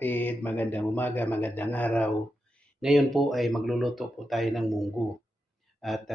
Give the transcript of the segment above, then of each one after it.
kapatid, magandang umaga, magandang araw. Ngayon po ay magluluto po tayo ng munggo. At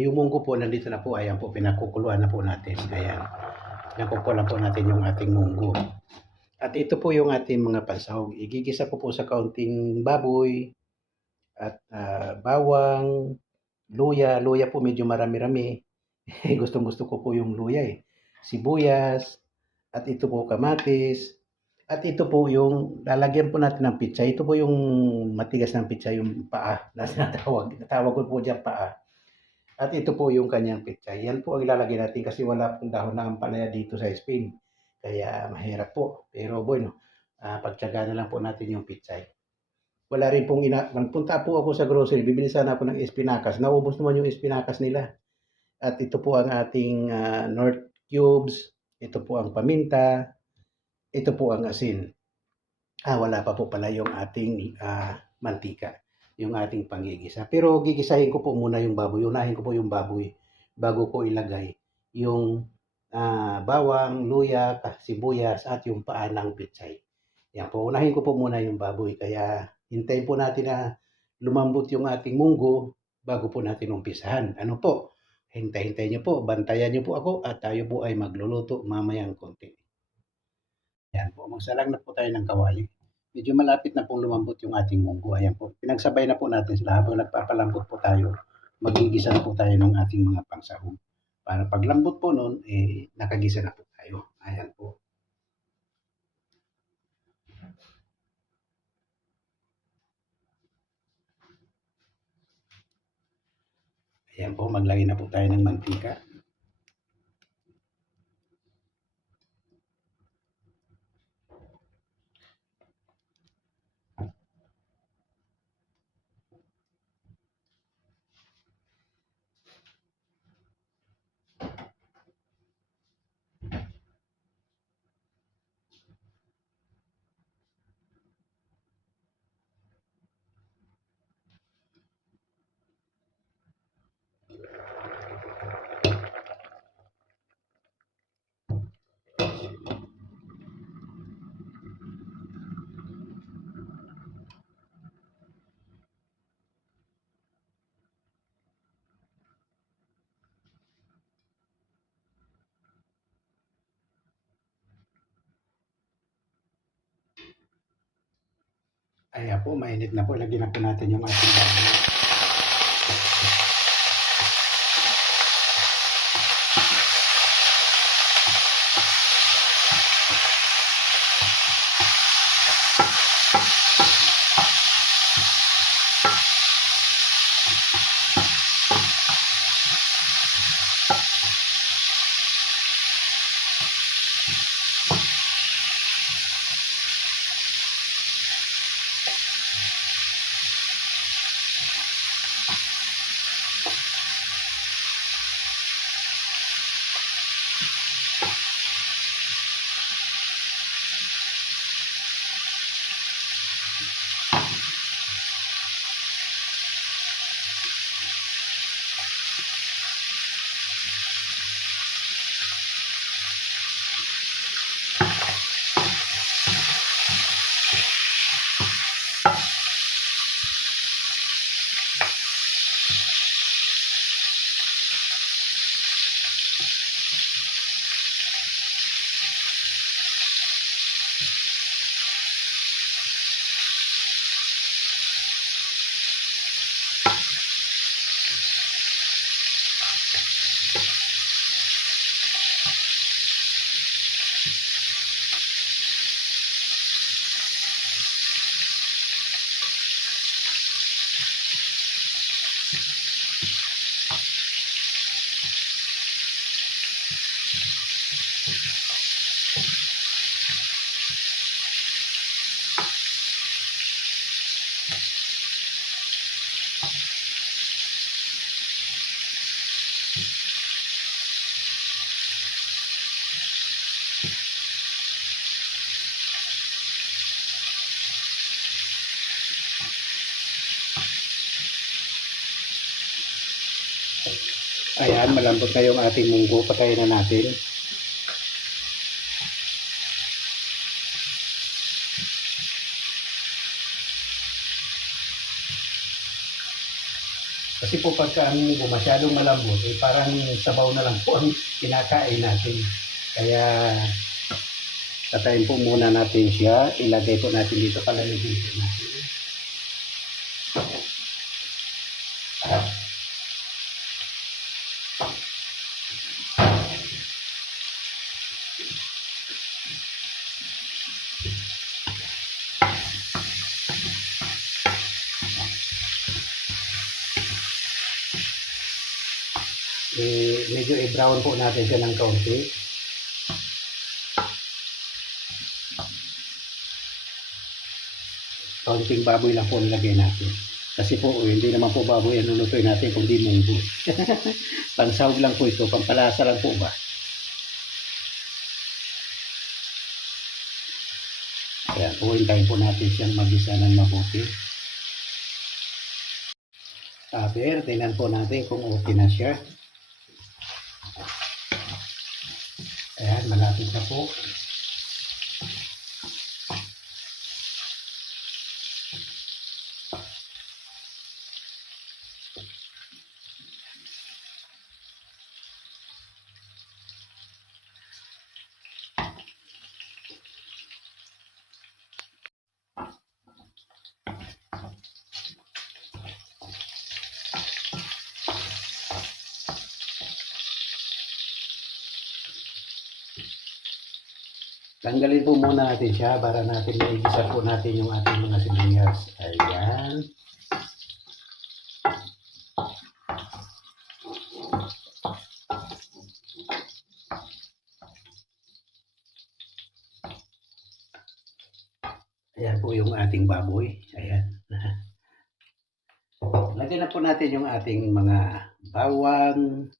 yung munggo po nandito na po, ayan po, pinakukuluan na po natin. Ayan, nakukulan po natin yung ating munggo. At ito po yung ating mga pansahog. Igigisa ko po sa kaunting baboy at bawang, luya. Luya po medyo marami-rami. Gustong-gusto ko po yung luya eh. Sibuyas, at ito po kamatis. At ito po yung lalagyan po natin ng pitsa. Ito po yung matigas ng pitsa, yung paa na tinatawag. Natawag ko po dyan paa. At ito po yung kanyang pitsa. Yan po ang ilalagay natin kasi wala pong dahon ng ampalaya dito sa Spain. Kaya mahirap po. Pero bueno, pagtsaga na lang po natin yung pitsa. Wala rin pong nagpunta po ako sa grocery. Bibili sana ako ng espinacas. Naubos naman yung espinacas nila. At ito po ang ating North cubes. Ito po ang paminta. Ito po ang asin. Wala pa po pala yung ating mantika, yung ating panggigisa. Pero gigisahin ko po muna yung baboy. Unahin ko po yung baboy bago ko ilagay yung bawang, luya, sibuyas at yung paa ng pitsay. Yan po, unahin ko po muna yung baboy. Kaya hintayin po natin na lumambot yung ating munggo bago po natin umpisahan. Ano po? Hintay-hintay niyo po, bantayan niyo po ako at tayo po ay magluluto mamayang konti. Yan po, magsalang na po tayo ng kawali. Medyo malapit na pong lumambot yung ating munggo. Ayan po, pinagsabay na po natin sila habang nagpapalambot po tayo. Magigisa na po tayo ng ating mga pangsahog. Para paglambot po nun, nakagisa na po tayo. Ayan po. Ayan po, maglagay na po tayo ng mantika. Ayan po, mainit na po. Lagyan na po natin yung ating baboy. Ayan, malambot na yung ating munggo. Patayin na natin. Kasi po pagka ang munggo masyadong malambot, eh parang sabaw na lang po ang kinakain natin. Kaya tatayin po muna natin siya. Ilagay po natin dito, palamigin po natin. Medyo i-brown po natin siya ng kaunti. Kaunting baboy lang po nilagay natin. Kasi po, hindi naman po baboy ang lulutuin natin kung di munggo. Pansahog lang po ito, pampalasa lang po ba. Kaya po, hintayin po natin siyang magisa ng mabuti. Aber, tingnan po natin kung okay na siya. Ayan, malapit na po. Tanggalin po muna natin siya para natin maigisa po natin yung ating mga sibuyas. Ayan. Ayan po yung ating baboy. Ayan. Lagyan na po natin yung ating mga bawang.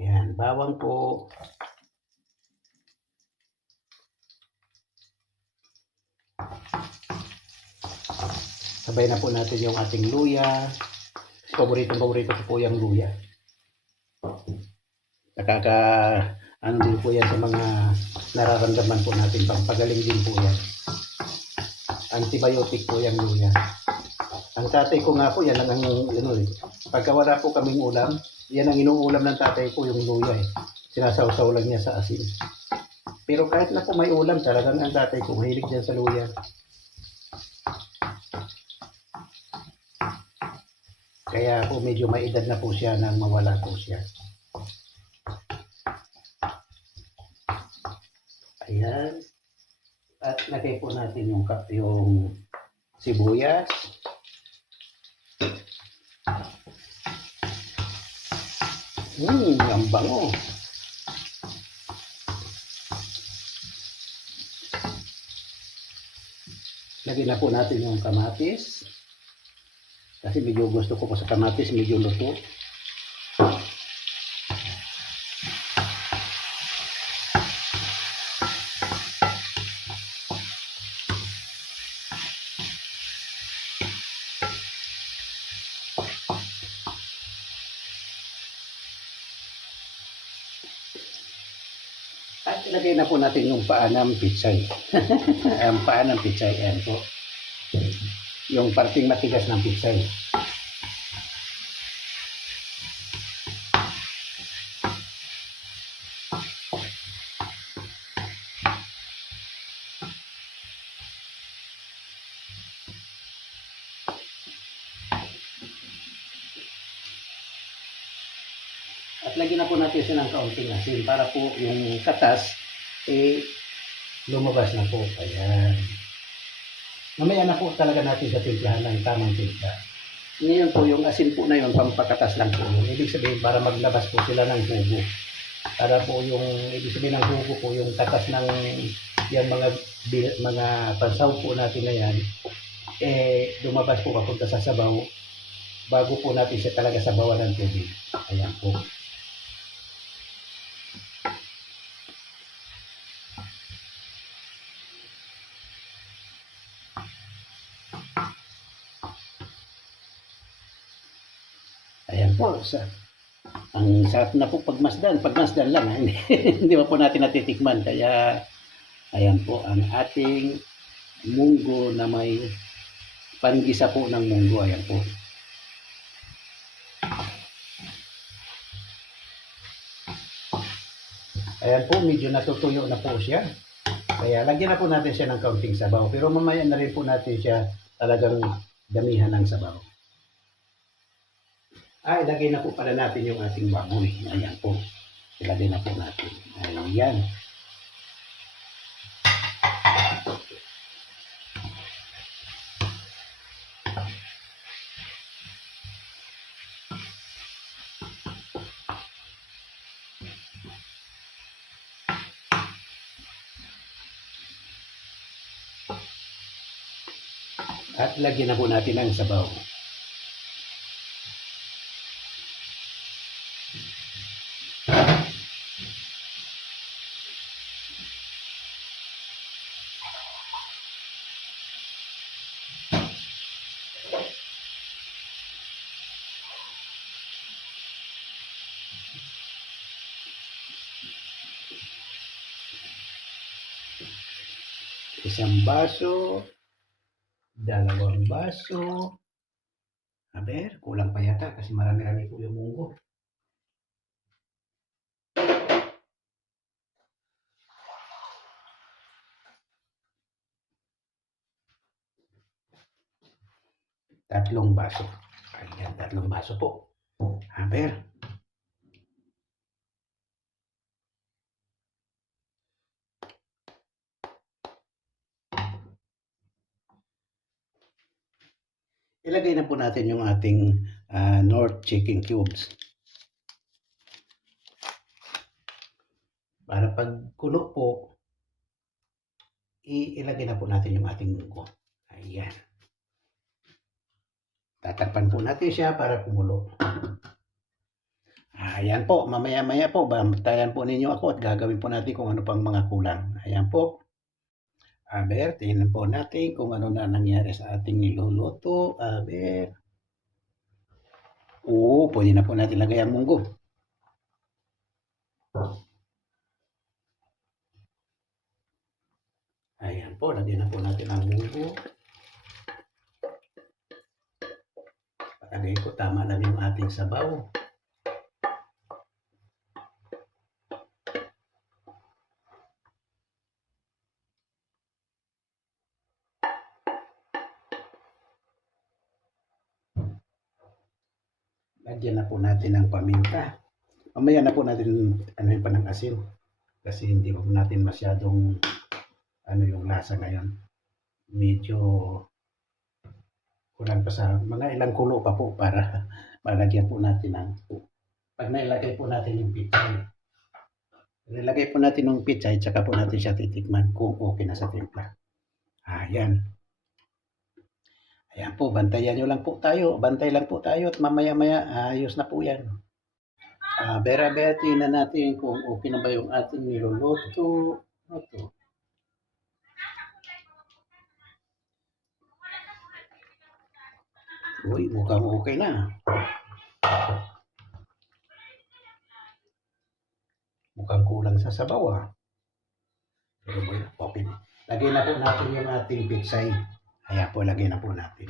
Ayan, bawang po. Sabay na po natin yung ating luya. Paborito ko po yung luya. Ano din po yan sa mga nararamdaman po natin. Pampagaling din po yan. Antibiotic po yung luya. Ang tatay ko nga po, yan ang pagka wala po kaming ulam, yan ang inuulam ng tatay ko, yung luya eh. Sinasawsaw lang niya sa asin. Pero kahit na po may ulam, talagang ang tatay ko, mahilig dyan sa luya. Kaya po medyo may edad na po siya nang mawala po siya. Ayan. At lagay po natin yung sibuyas. Ang bango. Lagyan na po natin yung kamatis. Kasi medyo gusto ko po sa kamatis, medyo luto. At ilagay na po natin yung paa ng pitsay. Ang paa ng pitsay, ayan po. Yung parting matigas ng pitsay. At lagyan na po natin siya ng kaunting asin para po yung katas lumabas na po. Ayan. Mamaya na po talaga natin sa timplahan ng tamang timpla. Ngayon po yung asin po na yun, pampakatas lang po yun. Ibig sabihin para maglabas po sila ng hugo. Para po yung, ibig sabihin ng hugo po, yung katas ng yung mga pansaw po natin na yan, lumabas po papunta sa sabaw bago po natin siya talaga sabawan ng tubig. Ayan po. Ayan po, ang sarap na po pagmasdan lang, hindi pa po natin natitikman, kaya ayan po ang ating munggo na may panggisa po ng munggo, ayan po. Ayan po, medyo natutuyo na po siya. Kaya lagyan na po natin siya ng kaunting sabaw. Pero mamaya na rin po natin siya talagang damihan ng sabaw. Ilagay na po pala natin yung ating baboy. Ayan po. Ilagay na po natin. Ayan. At lagyan na po natin ang sabaw. Isang baso, dalawang baso. Aber, kulang pa yata kasi marami-rami po yung munggo. Tatlong baso. Ayan, tatlong baso po. Aber. Ilagay na po natin yung ating North chicken cubes. Para pag kulo po, ilagay na po natin yung ating munggo. Ayan. Tatakpan po natin siya para kumulo. Ayan po, mamaya-maya po, bantayan po ninyo ako at gagawin po natin kung ano pang mga kulang. Ayan po. Aber, tingnan po natin kung ano na nangyari sa ating niluluto. Aber. Pwede na po natin lagay ang munggo. Ayan po, lagyan na po natin ang munggo. Patagay ko, tama lang yung ating sabaw. Lagyan na po natin ng paminta. Mamaya na po natin anuhin pa ng asin. Kasi hindi po natin masyadong yung lasa ngayon. Medyo kulang pa sa mga ilang kulo pa po para malagyan po natin ng pag nailagay po natin yung pichay. Nilagay po natin yung pichay, tsaka po natin siya titikman kung okay na sa timpla. Ayan. Ayan po, bantayan nyo lang po tayo. Bantay lang po tayo at mamaya-maya ayos na po yan. Bera-bera, tingnan natin kung okay na ba yung ating niluluto. Ito. Uy, mukhang okay na. Mukhang kulang sa sabaw Pero okay. Lagay na po natin yung ating pitsay. Ayan po, lagay na po natin.